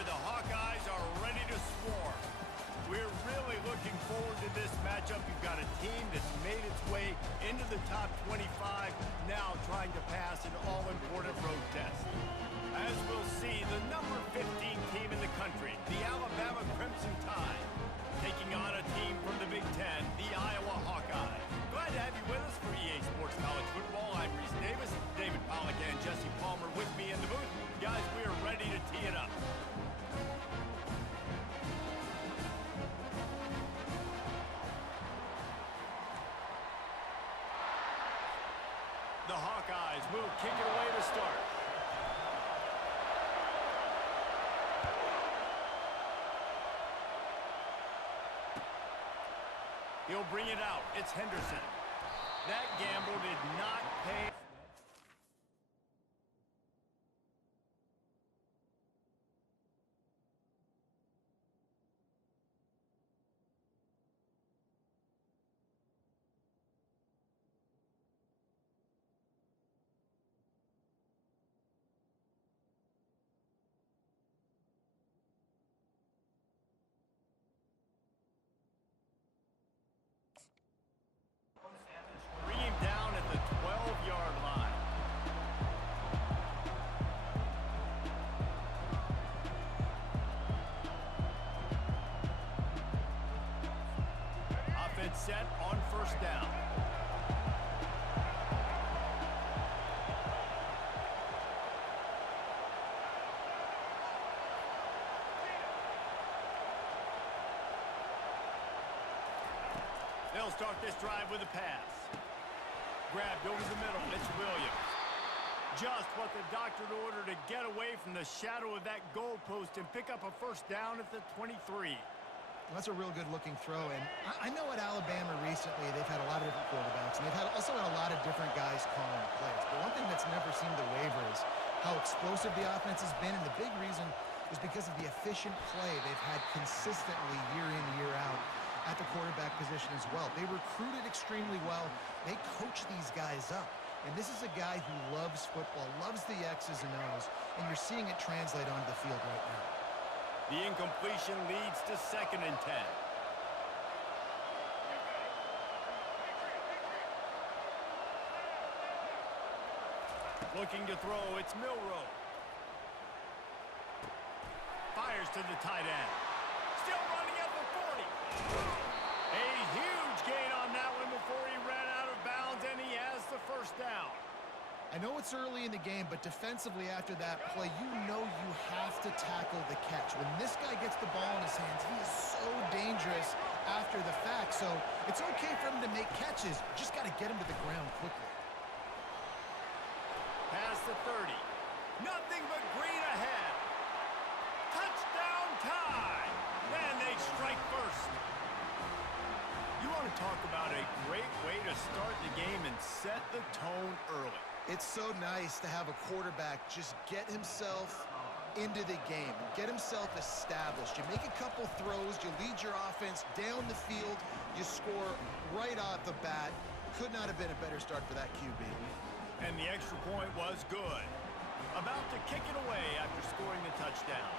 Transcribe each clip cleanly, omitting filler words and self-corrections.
where the Hawkeyes are ready to swarm. We're really looking forward to this matchup. You've got a team that's made its way into the top 25, now trying to pass an all-important road test. As we'll see, the number 15 team in the country, the Alabama Crimson Tide, taking on a team from the Big Ten, the Iowa Hawkeyes. Glad to have you with us for EA Sports College Football. I'm Reese Davis, David Pollack and Jesse Palmer with me in the booth. Guys, we are ready to tee it up. The Hawkeyes will kick it away to start. He'll bring it out. It's Henderson. That gamble did not pay. Bring him down at the 12-yard line. Offense set on first down. They'll start this drive with a pass. Grabbed over the middle. It's Williams. Just what the doctor ordered to get away from the shadow of that goalpost and pick up a first down at the 23. Well, that's a real good-looking throw. And I know at Alabama recently they've had a lot of different quarterbacks, and they've also had a lot of different guys calling plays. But one thing that's never seemed to waver is how explosive the offense has been, and the big reason is because of the efficient play they've had consistently year in, year out at the quarterback position as well. They recruited extremely well. They coach these guys up. And this is a guy who loves football, loves the X's and O's, and you're seeing it translate onto the field right now. The incompletion leads to 2nd and 10. Looking to throw, it's Milroe. Fires to the tight end. Still running at the 40. A huge gain on that one before he ran out of bounds, and he has the first down. I know it's early in the game, but defensively after that play, you know you have to tackle the catch. When this guy gets the ball in his hands, he is so dangerous after the fact. So it's okay for him to make catches. Just got to get him to the ground quickly. Past the 30. Nothing but green ahead. Touchdown time. And they strike first. You want to talk about a great way to start the game and set the tone early. It's so nice to have a quarterback just get himself into the game, get himself established. You make a couple throws, you lead your offense down the field, you score right off the bat. Could not have been a better start for that QB. And the extra point was good. About to kick it away after scoring the touchdown.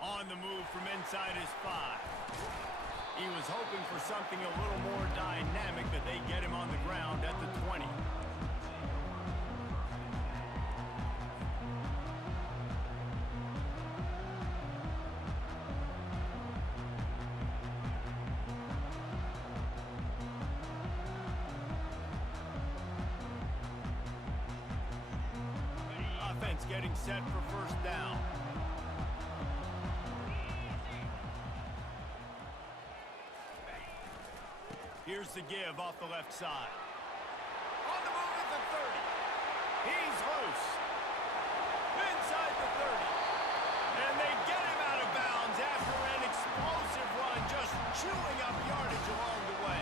On the move from inside his 5. He was hoping for something a little more dynamic, but they get him on the ground at the 20. Offense getting set for first down. Here's the give off the left side. On the move at the 30. He's loose. Inside the 30. And they get him out of bounds after an explosive run, just chewing up yardage along the way.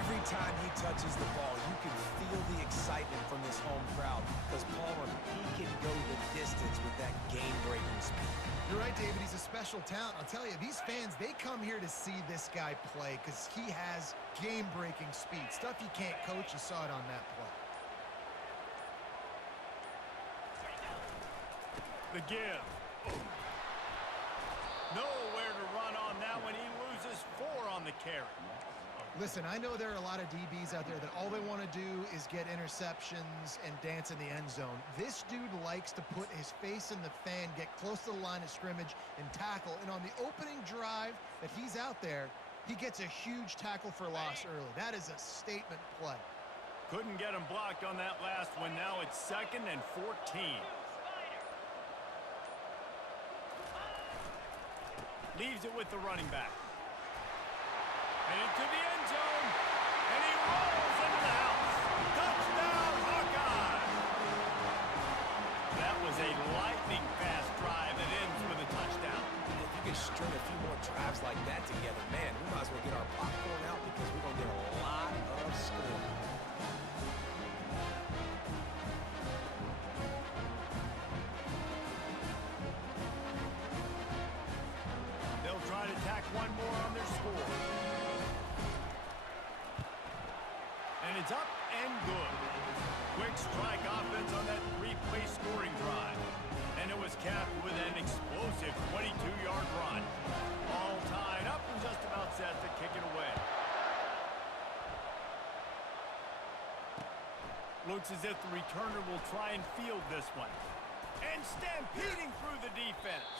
Every time he touches the ball, you can feel the excitement from this home crowd because Palmer, he can go the distance with that game-breaking speed. You're right, David. He's a special talent. I'll tell you, these fans, they come here to see this guy play because he has game-breaking speed. Stuff you can't coach. You saw it on that play. The give. Nowhere to run on that one. He loses 4 on the carry. Listen, I know there are a lot of DBs out there that all they want to do is get interceptions and dance in the end zone. This dude likes to put his face in the fan, get close to the line of scrimmage, and tackle. And on the opening drive that he's out there, he gets a huge tackle for loss early. That is a statement play. Couldn't get him blocked on that last one. Now it's 2nd and 14. Leaves it with the running back. And into the end zone. And he rolls into the house. Touchdown, Hawkeye! That was a lightning-fast drive that ends with a touchdown. If you can string a few more drives like that together, man, we might as well get our popcorn out because we're going to get a lot of scoring. They'll try to tack one more on their score. And it's up and good. Quick strike offense on that 3-play scoring drive. And it was capped with an explosive 22-yard run. All tied up and just about set to kick it away. Looks as if the returner will try and field this one. And stampeding through the defense.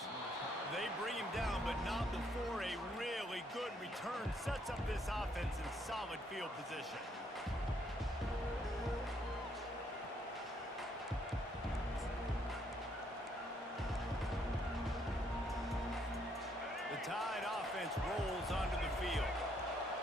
They bring him down, but not before a really good return sets up this offense in solid field position. The Tide offense rolls onto the field.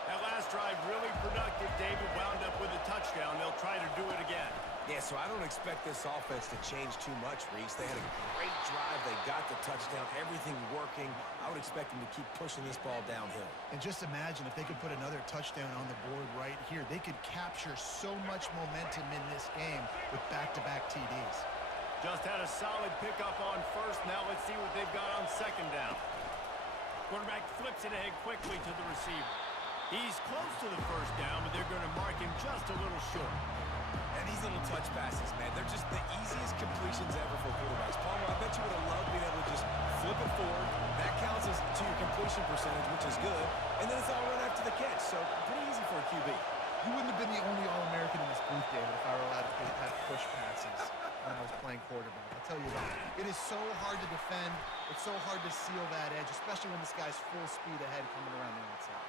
That last drive really productive. David wound up with a touchdown. They'll try to do it again. Yeah, so I don't expect this offense to change too much, Reese. They had a great drive. They got the touchdown. Everything working. I would expect them to keep pushing this ball downhill. And just imagine if they could put another touchdown on the board right here. They could capture so much momentum in this game with back-to-back TDs. Just had a solid pickup on first. Now let's see what they've got on 2nd down. Quarterback flips it ahead quickly to the receiver. He's close to the first down, but they're going to mark him just a little short. And these little touch passes, man, they're just the easiest completions ever for quarterbacks. Palmer, I bet you would have loved being able to just flip it forward. That counts as to your completion percentage, which is good. And then it's all run after the catch, so pretty easy for a QB. You wouldn't have been the only All-American in this booth, David, if I were allowed to have push passes when I was playing quarterback. I'll tell you that. It is so hard to defend. It's so hard to seal that edge, especially when this guy's full speed ahead coming around the outside.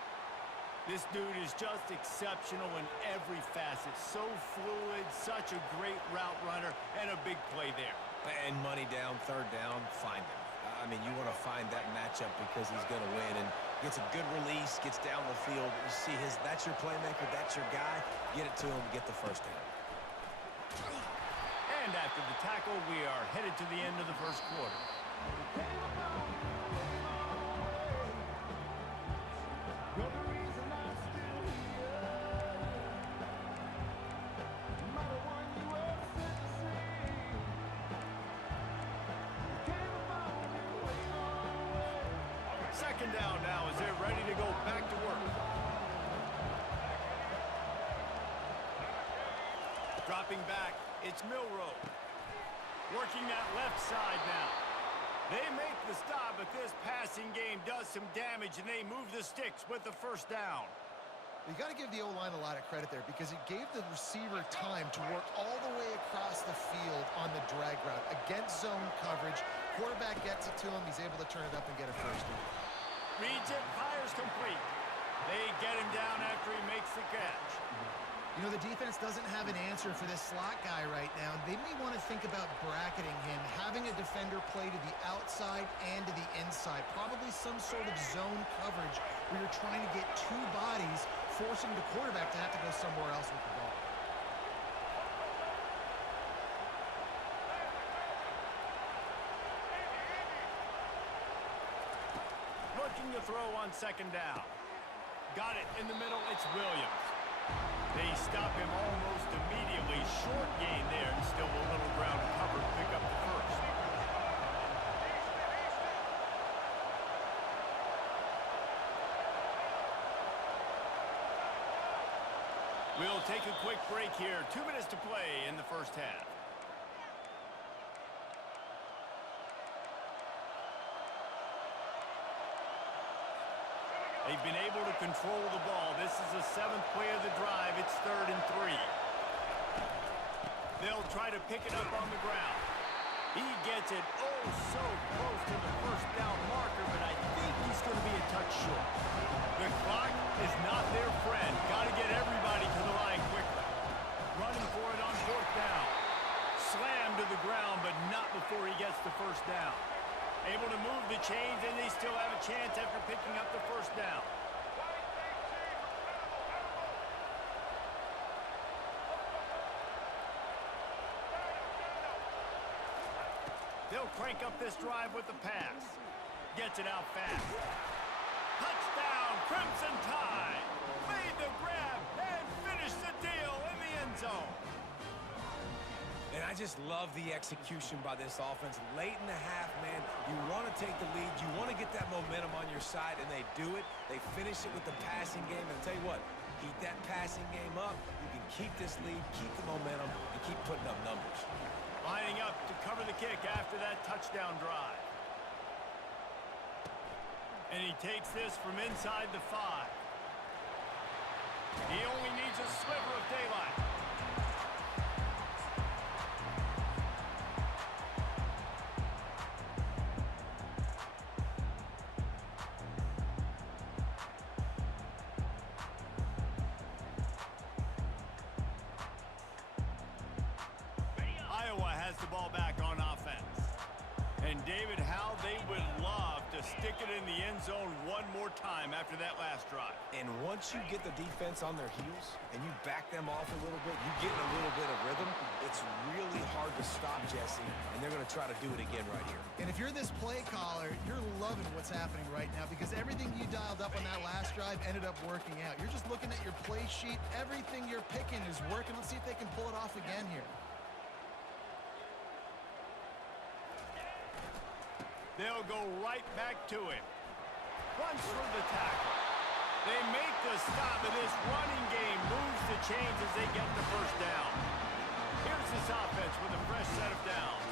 This dude is just exceptional in every facet. So fluid, such a great route runner, and a big play there. And money down, 3rd down, find him. I mean, you want to find that matchup because he's going to win and gets a good release, gets down the field. You see that's your playmaker, that's your guy. Get it to him, get the 1st down. And after the tackle, we are headed to the end of the 1st quarter. Second down now as they're ready to go back to work. Dropping back, it's Milroe. Working that left side now. They make the stop, but this passing game does some damage, and they move the sticks with the 1st down. You got to give the O-line a lot of credit there because it gave the receiver time to work all the way across the field on the drag route. Against zone coverage, quarterback gets it to him. He's able to turn it up and get a 1st down. Reads it, fires complete. They get him down after he makes the catch. You know, the defense doesn't have an answer for this slot guy right now. They may want to think about bracketing him, having a defender play to the outside and to the inside. Probably some sort of zone coverage where you're trying to get 2 bodies, forcing the quarterback to have to go somewhere else with the ball. Looking to throw on 2nd down. Got it in the middle, it's Williams. They stop him almost immediately. Short gain there, and still a little ground covered. Pick up the 1st. We'll take a quick break here. 2 minutes to play in the 1st half. They've been able to control the ball. This is the 7th play of the drive. It's 3rd and 3. They'll try to pick it up on the ground. He gets it oh so close to the first down marker, but I think he's going to be a touch short. The clock is not their friend. Got to get everybody to the line quickly. Running for it on 4th down. Slammed to the ground, but not before he gets the first down. Able to move the chains, and they still have a chance after picking up the first down. They'll crank up this drive with the pass. Gets it out fast. Touchdown, Crimson Tide. Made the grab and finished the deal in the end zone. And I just love the execution by this offense. Late in the half, man, you want to take the lead. You want to get that momentum on your side, and they do it. They finish it with the passing game. And I'll tell you what, keep that passing game up. You can keep this lead, keep the momentum, and keep putting up numbers. Lining up to cover the kick after that touchdown drive. And he takes this from inside the 5. He only needs a sliver of daylight. Iowa has the ball back on offense. And David, how they would love to stick it in the end zone one more time after that last drive. And once you get the defense on their heels and you back them off a little bit, you get in a little bit of rhythm, it's really hard to stop, Jesse, and they're going to try to do it again right here. And if you're this play caller, you're loving what's happening right now because everything you dialed up on that last drive ended up working out. You're just looking at your play sheet. Everything you're picking is working. Let's see if they can pull it off again here. They'll go right back to him. Runs for the tackle. They make the stop, and this running game moves the chains as they get the first down. Here's this offense with a fresh set of downs.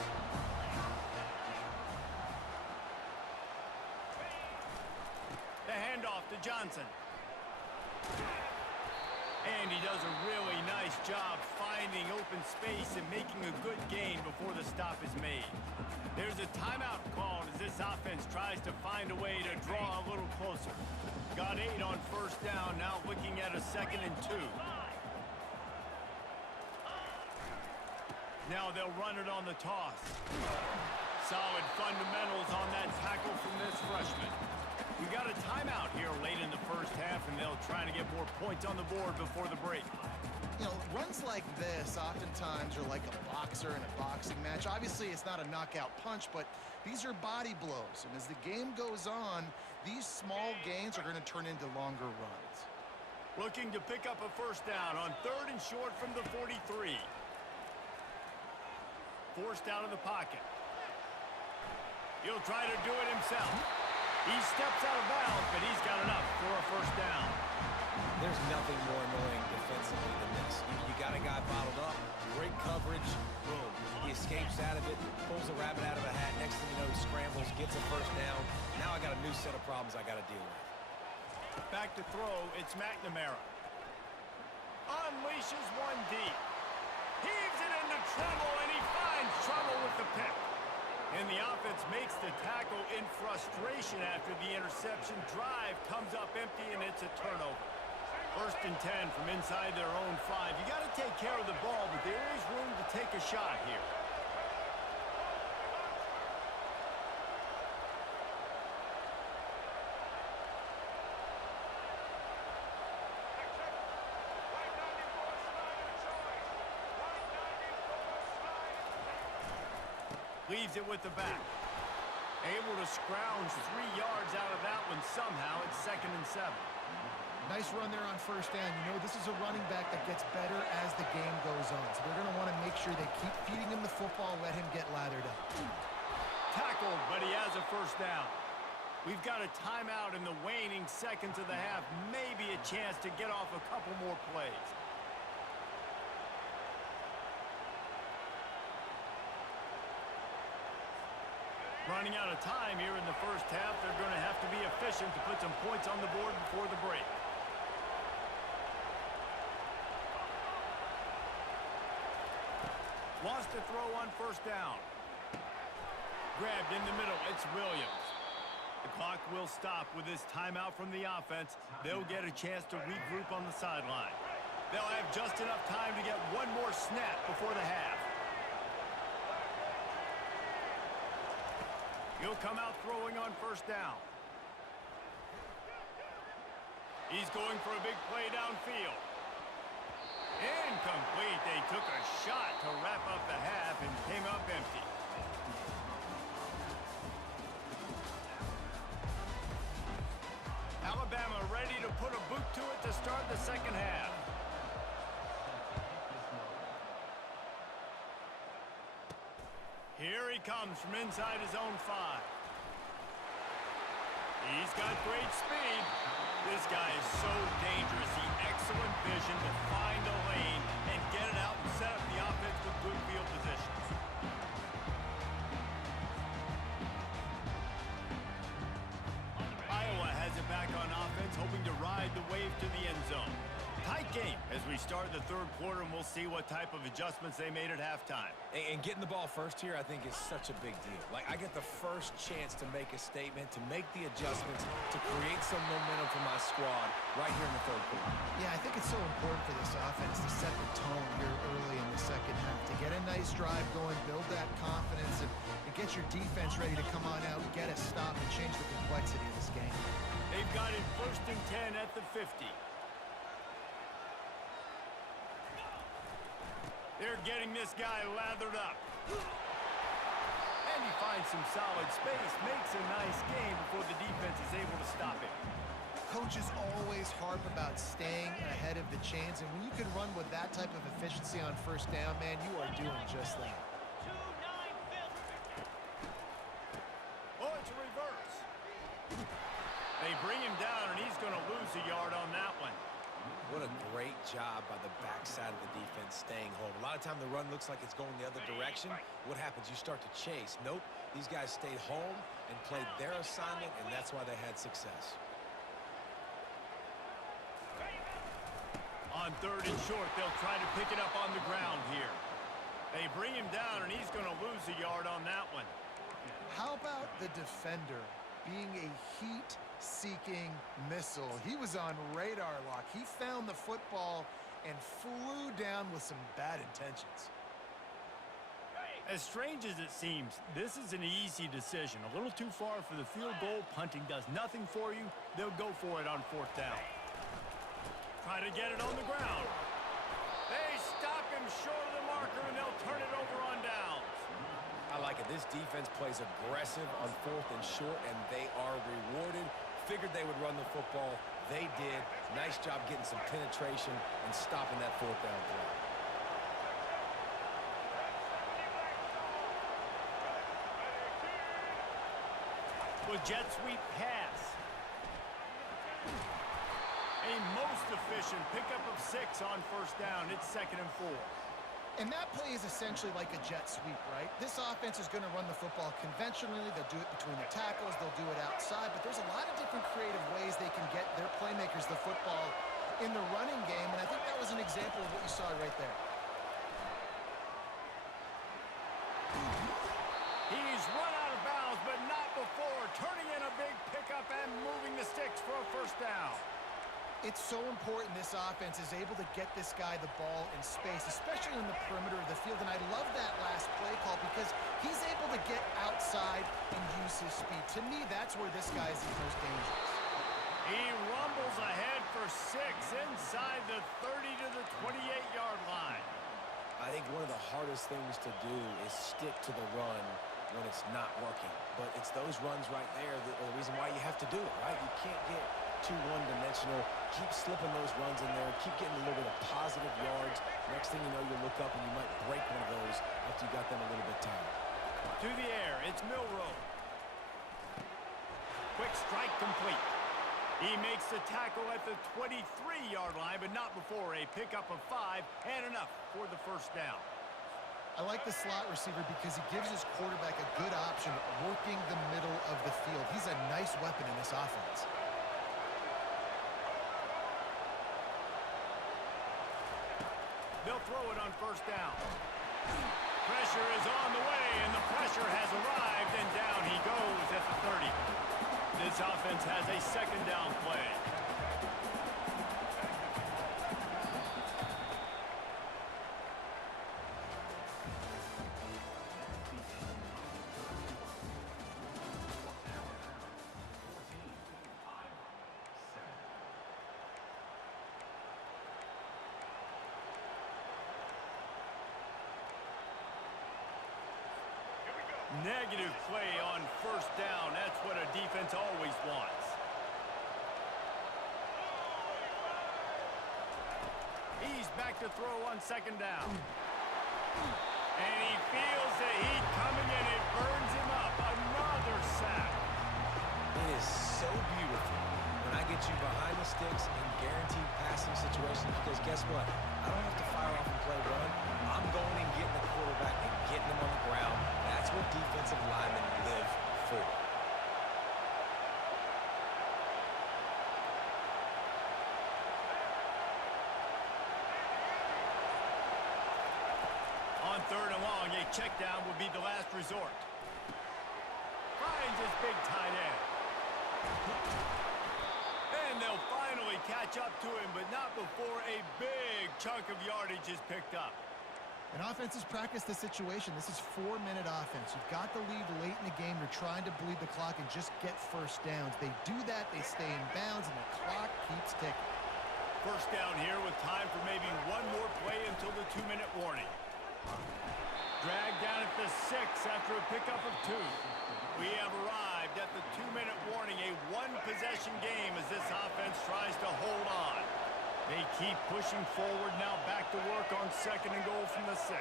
The handoff to Johnson. And he does a really nice job finding open space and making a good gain before the stop is made. There's a timeout called as this offense tries to find a way to draw a little closer. Got 8 on first down, now looking at a 2nd and 2. Now they'll run it on the toss. Solid fundamentals on that tackle from this freshman. We got a timeout here late in the first half, and they'll try to get more points on the board before the break. You know, runs like this oftentimes are like a boxer in a boxing match. Obviously, it's not a knockout punch, but these are body blows. And as the game goes on, these small gains are going to turn into longer runs. Looking to pick up a first down on 3rd and short from the 43. Forced out of the pocket. He'll try to do it himself. He steps out of bounds, but he's got enough for a first down. There's nothing more annoying defensively than this. You got a guy bottled up, great coverage, boom. He escapes out of it, pulls a rabbit out of a hat. Next thing you know, he scrambles, gets a first down. Now I got a new set of problems I got to deal with. Back to throw, it's McNamara. Unleashes one deep. Heaves it into trouble, and he finds trouble with the pick. And the offense makes the tackle in frustration after the interception. Drive comes up empty, and it's a turnover. 1st and 10 from inside their own 5. You got to take care of the ball, but there is room to take a shot here. Leaves it with the back. Able to scrounge 3 yards out of that one somehow. It's 2nd and 7. Nice run there on first down. You know, this is a running back that gets better as the game goes on. So they're going to want to make sure they keep feeding him the football, let him get lathered up. Tackled, but he has a first down. We've got a timeout in the waning seconds of the half. Maybe a chance to get off a couple more plays. Running out of time here in the first half. They're going to have to be efficient. sufficient to put some points on the board before the break. Wants to throw on first down. Grabbed in the middle. It's Williams. The clock will stop with this timeout from the offense. They'll get a chance to regroup on the sideline. They'll have just enough time to get one more snap before the half. He'll come out throwing on first down. He's going for a big play downfield. Incomplete. They took a shot to wrap up the half and came up empty. Alabama ready to put a boot to it to start the second half. Here he comes from inside his own 5. He's got great speed. This guy is so dangerous. He excellent vision to find a lane and get it out and set up the offense with good field positions. Iowa has it back on offense, hoping to ride the wave to the end zone. Tight game as we start the third quarter, and we'll see what type of adjustments they made at halftime. And getting the ball first here, I think, is such a big deal. Like, I get the first chance to make a statement, to make the adjustments, to create some momentum for my squad right here in the third quarter. Yeah, I think it's so important for this offense to set the tone here early in the second half, to get a nice drive going, build that confidence, and get your defense ready to come on out, get a stop, and change the complexity of this game. They've got it 1st and 10 at the 50. They're getting this guy lathered up. And he finds some solid space, makes a nice game before the defense is able to stop him. Coaches always harp about staying ahead of the chains, and when you can run with that type of efficiency on first down, man, you are doing just that. Oh, it's a reverse. They bring him down, and he's going to lose a yard on that one. What a great job by the backside of the defense staying home. A lot of time the run looks like it's going the other direction. What happens? You start to chase. Nope. These guys stayed home and played their assignment, and that's why they had success. On 3rd and short, they'll try to pick it up on the ground here. They bring him down, and he's going to lose a yard on that one. How about the defender being a heat-seeking missile? He was on radar lock. He found the football and flew down with some bad intentions. As strange as it seems, this is an easy decision. A little too far for the field goal. Punting does nothing for you. They'll go for it on 4th down. Try to get it on the ground. They stop him short of the marker, and they'll turn it over on downs. I like it. This defense plays aggressive on 4th and short, and they are rewarded. Figured they would run the football. They did. Nice job getting some penetration and stopping that 4th down play. With jet sweep pass. A most efficient pickup of 6 on 1st down. It's 2nd and 4. And that play is essentially like a jet sweep, right? This offense is going to run the football conventionally. They'll do it between the tackles. They'll do it outside. But there's a lot of different creative ways they can get their playmakers the football in the running game. And I think that was an example of what you saw right there. He's run out of bounds, but not before. Turning in a big pickup and moving the sticks for a 1st down. It's so important this offense is able to get this guy the ball in space, especially in the perimeter of the field. And I love that last play call because he's able to get outside and use his speed. To me, that's where this guy is the most dangerous. He rumbles ahead for 6 inside the 30 to the 28-yard line. I think one of the hardest things to do is stick to the run when it's not working. But it's those runs right there that are the reason why you have to do it, right? You can't get too one-dimensional. Keep slipping those runs in there. Keep getting a little bit of positive yards. Next thing you know, you look up and you might break one of those after you got them a little bit tired. To the air, it's Milroe. Quick strike complete. He makes the tackle at the 23-yard line, but not before a pickup of 5 and enough for the 1st down. I like the slot receiver because he gives his quarterback a good option working the middle of the field. He's a nice weapon weapon in this offense. They'll throw it on first down. Pressure is on the way, and the pressure has arrived, and down he goes at the 30. This offense has a second down play. Negative play on first down. That's what a defense always wants. He's back to throw on second down. And he feels the heat coming and it burns him up. Another sack. It is so beautiful when I get you behind the sticks in guaranteed passing situations, because guess what? I don't have to fire off and play run. I'm going and getting the quarterback and getting him on the ground. That's what defensive linemen live for. On third and long, a check down would be the last resort. Finds his big tight end. And they'll finally catch up to him, but not before a big chunk of yardage is picked up. And offenses practice the situation. This is 4-minute offense. You've got the lead late in the game. You're trying to bleed the clock and just get first downs. They do that, they stay in bounds, and the clock keeps ticking. First down here with time for maybe one more play until the 2-minute warning. Dragged down at the 6 after a pickup of 2. We have arrived at the 2-minute warning, a one-possession game as this offense tries to hold on. They keep pushing forward, now back to work on second and goal from the 6.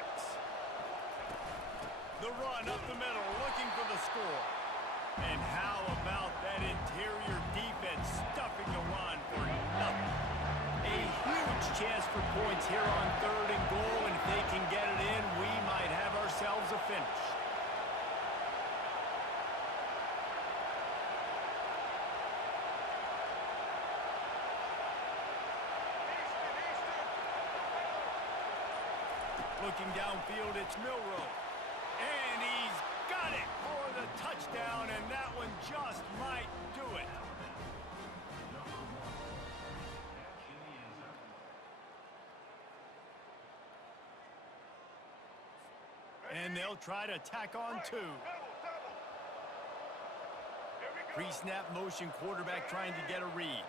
The run up the middle, looking for the score. And how about that interior defense stuffing the run for nothing? A huge chance for points here on third and goal, and if they can get it in, we might have ourselves a finish. Looking downfield, it's Milroe. And he's got it for the touchdown, and that one just might do it. And they'll try to tack on 2. Pre-snap motion, quarterback trying to get a read.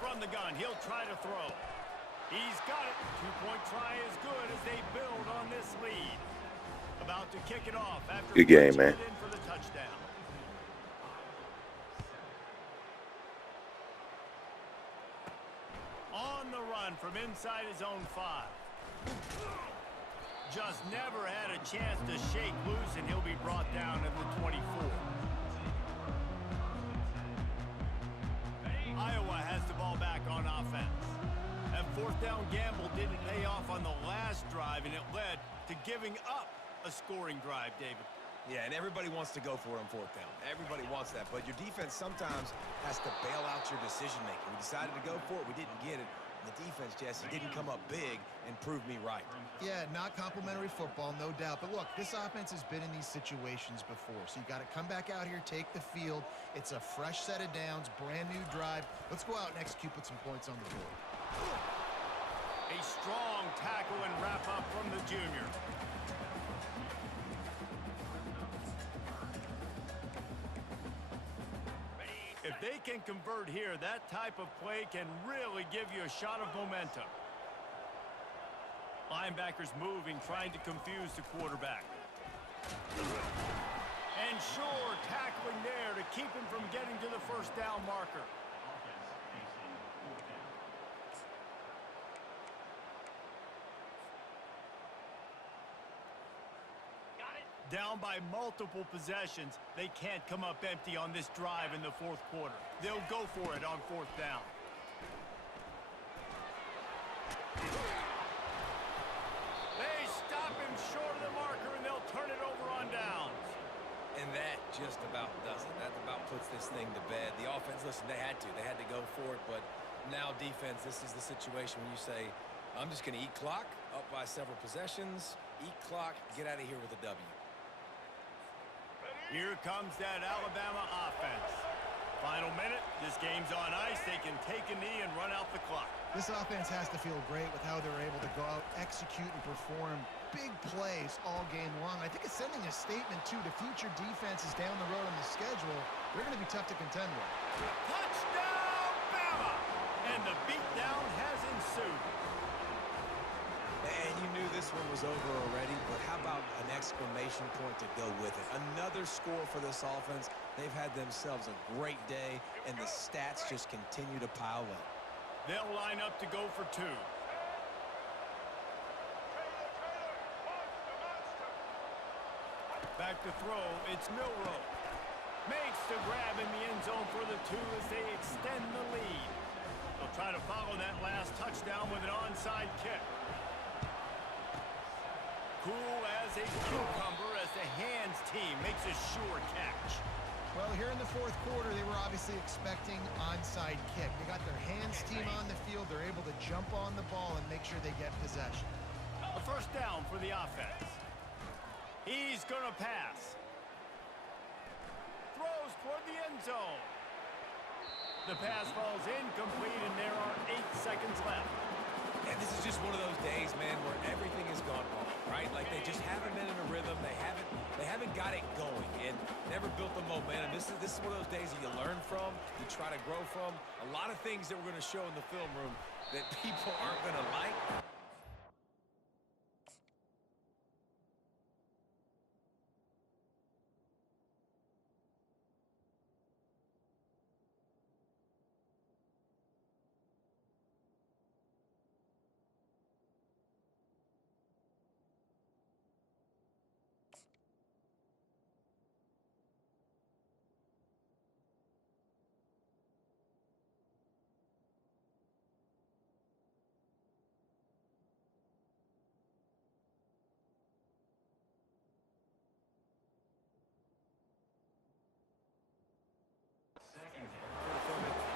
From the gun, he'll try to throw. He's got it. 2-point try is good as they build on this lead. About to kick it off after Good game, man. in for the touchdown. On the run from inside his own 5. Just never had a chance to shake loose, and he'll be brought down at the 24. Iowa has the ball back on offense. That fourth down gamble didn't pay off on the last drive, and it led to giving up a scoring drive, David. Yeah, and everybody wants to go for it on fourth down. Everybody wants that, but your defense sometimes has to bail out your decision-making. We decided to go for it. We didn't get it. The defense, Jesse, didn't come up big and prove me right. Yeah, not complimentary football, no doubt. But look, this offense has been in these situations before. So you got to come back out here, take the field. It's a fresh set of downs, brand new drive. Let's go out and execute, put some points on the board. A strong tackle and wrap up from the junior. If they can convert here, that type of play can really give you a shot of momentum. Linebackers moving, trying to confuse the quarterback. And sure, tackling there to keep him from getting to the first down marker. Down by multiple possessions, they can't come up empty on this drive in the fourth quarter. They'll go for it on fourth down. They stop him short of the marker, and just about does it. That about puts this thing to bed. The offense, listen, they had to go for it, but now defense, this is the situation when you say, I'm just going to eat clock, up by several possessions, eat clock, get out of here with a W. Here comes that Alabama offense. Final minute, this game's on ice. They can take a knee and run out the clock. This offense has to feel great with how they're able to go out, execute, and perform big plays all game long. I think it's sending a statement, too, to future defenses down the road on the schedule. They're going to be tough to contend with. Touchdown, Bama! And the beatdown has ensued. And you knew this one was over already, but how about an exclamation point to go with it? Another score for this offense. They've had themselves a great day, and the stats just continue to pile up. They'll line up to go for two. Back to throw, it's Milroe. Makes the grab in the end zone for the two as they extend the lead. They'll try to follow that last touchdown with an onside kick. Cool as a cucumber as the hands team makes a sure catch. Well, here in the fourth quarter, they were obviously expecting onside kick. They got their hands team on the field. They're able to jump on the ball and make sure they get possession. A first down for the offense. He's going to pass. Throws toward the end zone. The pass falls incomplete, and there are 8 seconds left. And this is just one of those days, man, where everything has gone wrong, right? Like they just haven't been in a rhythm. They haven't got it going and never built the momentum. This is one of those days that you learn from, you try to grow from. A lot of things that we're going to show in the film room that people aren't going to like.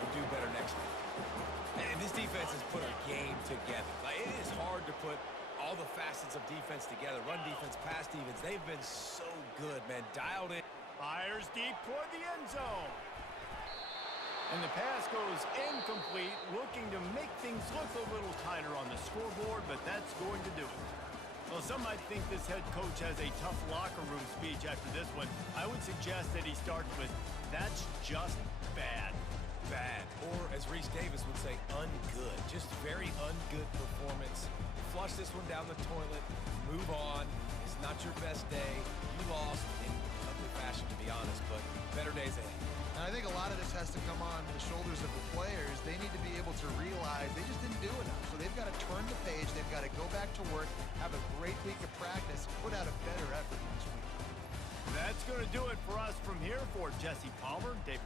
We'll do better next week. And this defense has put a game together. Like, it is hard to put all the facets of defense together. Run defense, pass defense. They've been so good, man. Dialed in. Fires deep toward the end zone. And the pass goes incomplete, looking to make things look a little tighter on the scoreboard, but that's going to do it. Well, some might think this head coach has a tough locker room speech after this one. I would suggest that he starts with, "That's just bad." Bad. Or, as Reese Davis would say, ungood. Just very ungood performance. Flush this one down the toilet. Move on. It's not your best day. You lost in ugly fashion, to be honest, but better days ahead. And I think a lot of this has to come on the shoulders of the players. They need to be able to realize they just didn't do enough. So they've got to turn the page. They've got to go back to work, have a great week of practice, put out a better effort next week. That's going to do it for us from here. For Jesse Palmer, David